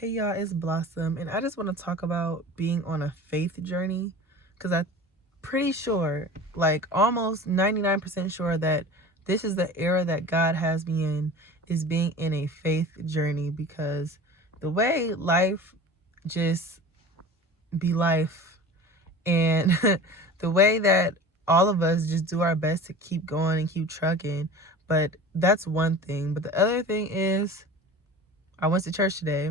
Hey y'all, it's Blossom, and I just want to talk about being on a faith journey because I'm pretty sure, like almost 99% sure, that this is the era that God has me in, is being in a faith journey, because the way life just be life, and the way that all of us just do our best to keep going and keep trucking. But that's one thing. But the other thing is, I went to church today,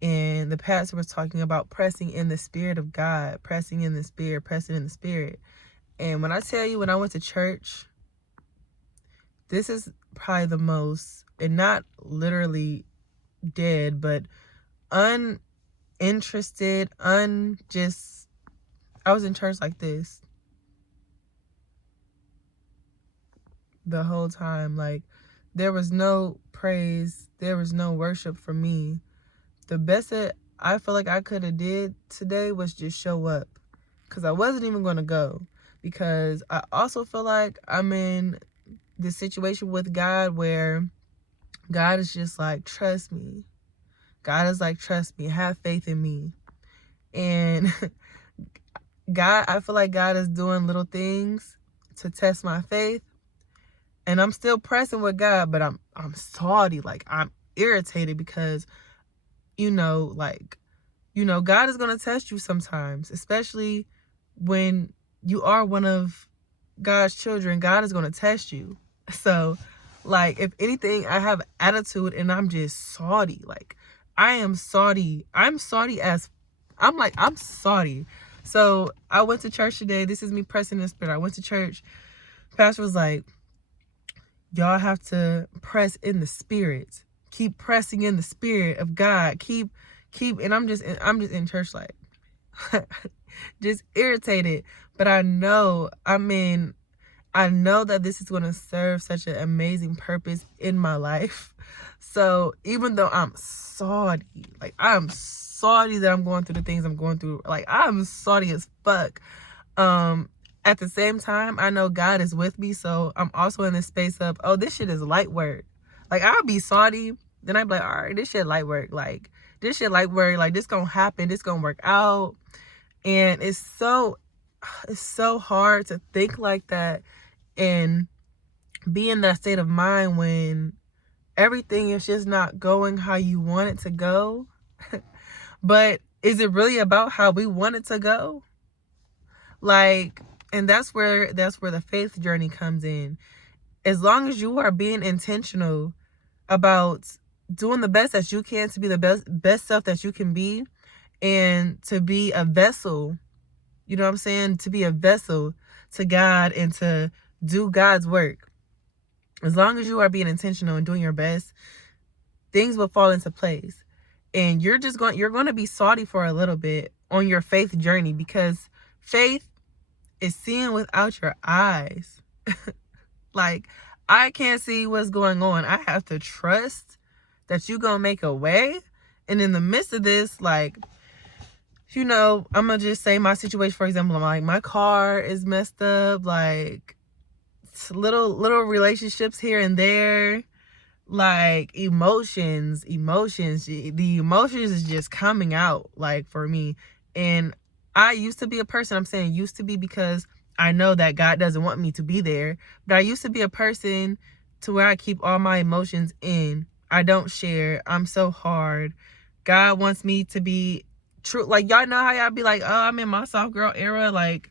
and the pastor was talking about pressing in the spirit of God, pressing in the spirit, pressing in the spirit. And when I tell you, when I went to church, this is probably the most, and not literally dead, but uninterested, I was in church like this the whole time. Like, there was no praise, there was no worship for me. The best that I feel like I could have did today was just show up, because I wasn't even going to go, because I also feel like I'm in this situation with God where God is just like, trust me. God is like, trust me, have faith in me. And God, I feel like God is doing little things to test my faith, and I'm still pressing with God, but I'm salty, like I'm irritated, because God is going to test you sometimes, especially when you are one of God's children. God is going to test you. So, like, if anything, I have attitude and I'm just salty. Like, I am salty. I'm salty I'm salty. So, I went to church today. This is me pressing the spirit. I went to church. Pastor was like, y'all have to press in the spirit. Keep pressing in the spirit of God. Keep, and I'm just in church like just irritated. But I know that this is going to serve such an amazing purpose in my life. So even though I'm salty, like I'm salty that I'm going through the things I'm going through, like I'm salty as fuck. At the same time, I know God is with me, so I'm also in this space of, oh, this shit is light work. Like, I'll be salty, then I'd be like, all right, this shit light work. Like, this shit light work. Like, this gonna happen. This gonna work out. And it's so hard to think like that and be in that state of mind when everything is just not going how you want it to go. But is it really about how we want it to go? Like, and that's where the faith journey comes in. As long as you are being intentional about doing the best that you can to be the best self that you can be, and to be a vessel, you know what I'm saying? To be a vessel to God and to do God's work. As long as you are being intentional and doing your best, things will fall into place. And you're going to be salty for a little bit on your faith journey, because faith is seeing without your eyes. Like, I can't see what's going on. I have to trust that you're gonna make a way. And in the midst of this, like, I'm gonna just say my situation, for example. I'm like, my car is messed up, like little relationships here and there, like emotions. The emotions is just coming out, like, for me. And I used to be a person, I'm saying used to be because I know that God doesn't want me to be there, but I used to be a person to where I keep all my emotions in. I don't share. I'm so hard. God wants me to be true. Like, y'all know how y'all be like, oh, I'm in my soft girl era. Like,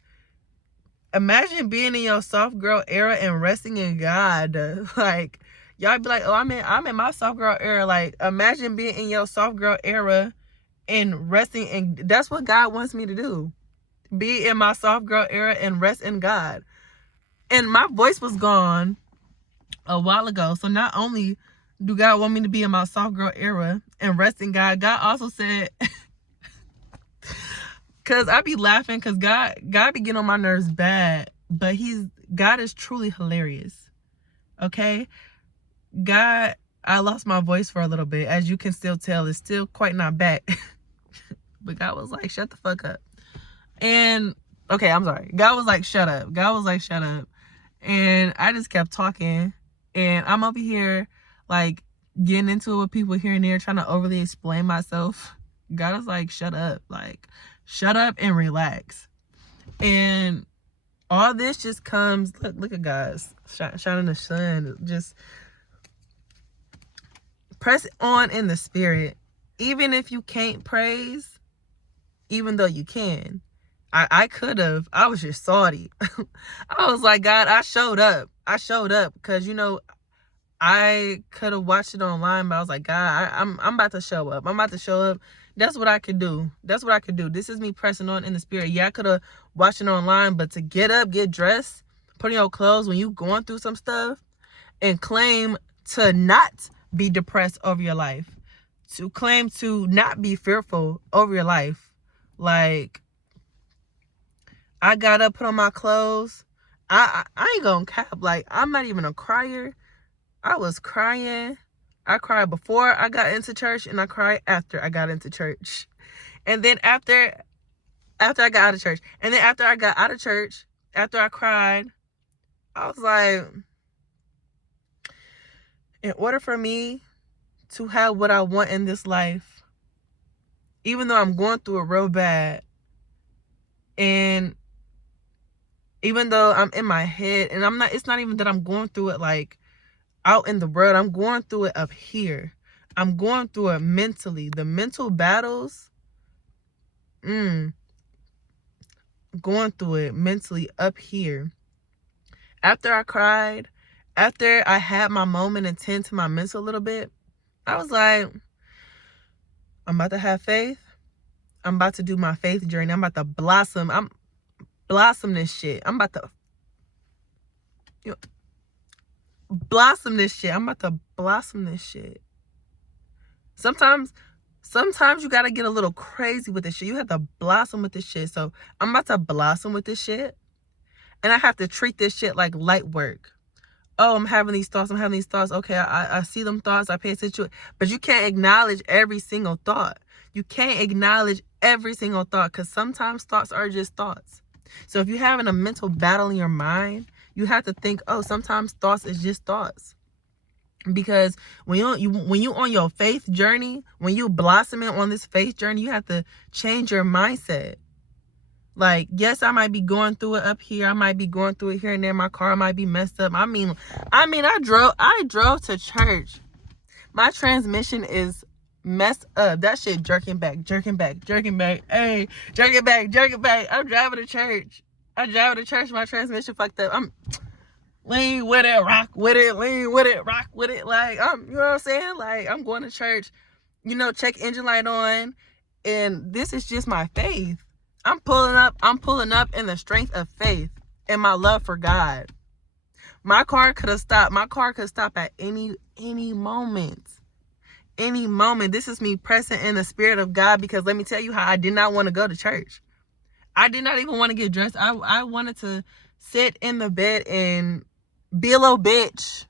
imagine being in your soft girl era and resting in God. Like, y'all be like, oh, I'm in my soft girl era. Like, imagine being in your soft girl era and resting, and that's what God wants me to do. Be in my soft girl era and rest in God. And my voice was gone a while ago. So not only do God want me to be in my soft girl era and rest in God, God also said, because I be laughing because God be getting on my nerves bad, but God is truly hilarious. Okay? God, I lost my voice for a little bit. As you can still tell, it's still quite not back. But God was like, shut the fuck up. And, okay, I'm sorry. God was like, shut up. God was like, shut up. And I just kept talking. And I'm over here, like, getting into it with people here and there, trying to overly explain myself. God is like, shut up. Like, shut up and relax. And all this just comes, look at guys, shining the sun. Just press on in the spirit. Even if you can't praise, even though you can. I could have. I was just salty. I was like, God, I showed up because, you know, I could have watched it online, but I was like, God, I'm about to show up. I'm about to show up. That's what I could do. That's what I could do. This is me pressing on in the spirit. Yeah, I could have watched it online, but to get up, get dressed, put on your clothes when you going through some stuff, and claim to not be depressed over your life, to claim to not be fearful over your life. Like, I got up, put on my clothes. I ain't gonna cap. Like, I'm not even a crier. I was crying. I cried before I got into church, and I cried after I got into church. And then after I got out of church. And then after I got out of church, after I cried, I was like, in order for me to have what I want in this life, even though I'm going through it real bad, and even though I'm in my head, and it's not even that I'm going through it like out in the world, I'm going through it up here. I'm going through it mentally. The mental battles, going through it mentally up here. After I cried, after I had my moment and tend to my mental a little bit, I was like, I'm about to have faith. I'm about to do my faith journey. I'm about to blossom. I'm blossom this shit. I'm about to blossom this shit. I'm about to blossom this shit. Sometimes you gotta get a little crazy with this shit. You have to blossom with this shit. So I'm about to blossom with this shit. And I have to treat this shit like light work. Oh, I'm having these thoughts. Okay, I see them thoughts. I pay attention to it. But you can't acknowledge every single thought. You can't acknowledge every single thought, because sometimes thoughts are just thoughts. So if you're having a mental battle in your mind, you have to think, oh, sometimes thoughts is just thoughts. Because when you on your faith journey, when you blossoming on this faith journey, you have to change your mindset. Like, yes, I might be going through it up here. I might be going through it here and there. My car might be messed up. I mean, I drove to church. My transmission is messed up. That shit jerking back. Hey, jerking back. I'm driving to church. My transmission fucked up. I'm lean with it, rock with it, lean with it, rock with it. Like, you know what I'm saying? Like, I'm going to church, you know, check engine light on, and this is just my faith. I'm pulling up in the strength of faith and my love for God. My car could have stopped. My car could stop at any moment. Any moment. This is me pressing in the spirit of God, because let me tell you how I did not want to go to church. I did not even want to get dressed. I wanted to sit in the bed and be a little bitch.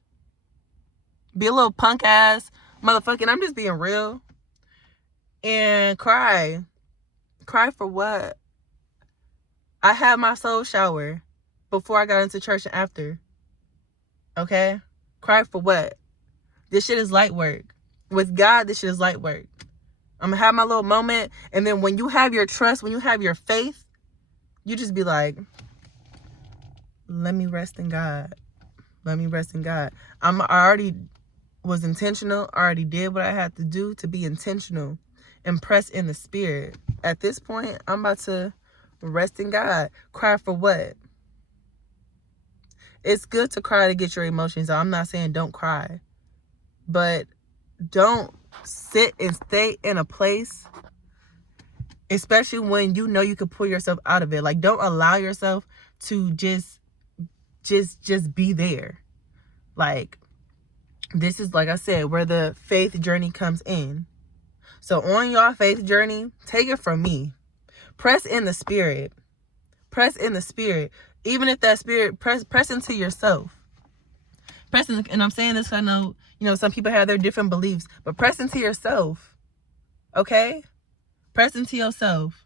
Be a little punk ass motherfucking. I'm just being real. And cry. Cry for what? I had my soul shower before I got into church and after. Okay? Cry for what? This shit is light work. With God, this shit is light work. I'm going to have my little moment. And then when you have your trust, when you have your faith, you just be like, let me rest in God. Let me rest in God. I already was intentional. I already did what I had to do to be intentional and press in the spirit. At this point, I'm about to rest in God. Cry for what? It's good to cry to get your emotions out. I'm not saying don't cry. But don't sit and stay in a place, especially when you know you can pull yourself out of it. Like, don't allow yourself to just be there. Like, this is, like I said, where the faith journey comes in. So on your faith journey, take it from me. Press in the spirit. Press in the spirit. Even if that spirit, press into yourself. Press in, and I'm saying this because I know, you know, some people have their different beliefs, but press into yourself. Okay? Press into yourself.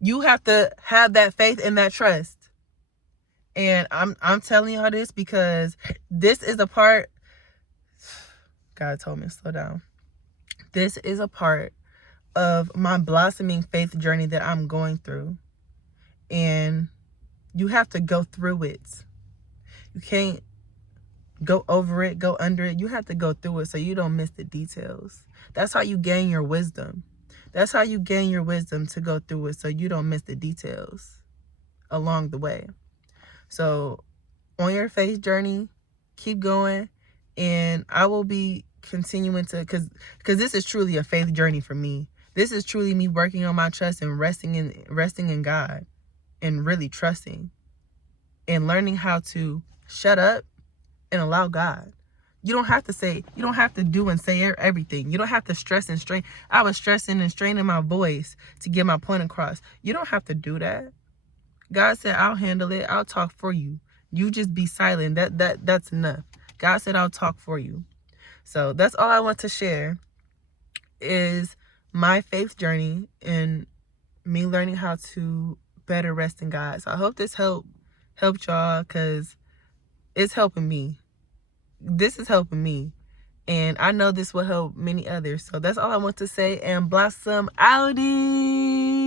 You have to have that faith and that trust. And I'm telling y'all this because this is the part. God told me to slow down. This is a part of my blossoming faith journey that I'm going through. And you have to go through it. You can't go over it, go under it. You have to go through it so you don't miss the details. That's how you gain your wisdom. That's how you gain your wisdom, to go through it so you don't miss the details along the way. So on your faith journey, keep going. And I will be continuing to, because this is truly a faith journey for me. This is truly me working on my trust and resting in God, and really trusting and learning how to shut up and allow God. You don't have to do and say everything. You don't have to stress and strain. I was stressing and straining my voice to get my point across. You don't have to do that. God said, I'll handle it. I'll talk for you. You just be silent. That's enough. God said, I'll talk for you. So that's all I want to share, is my faith journey and me learning how to better rest in God. So I hope this helped y'all, because it's helping me. This is helping me. And I know this will help many others. So that's all I want to say. And blossom outie.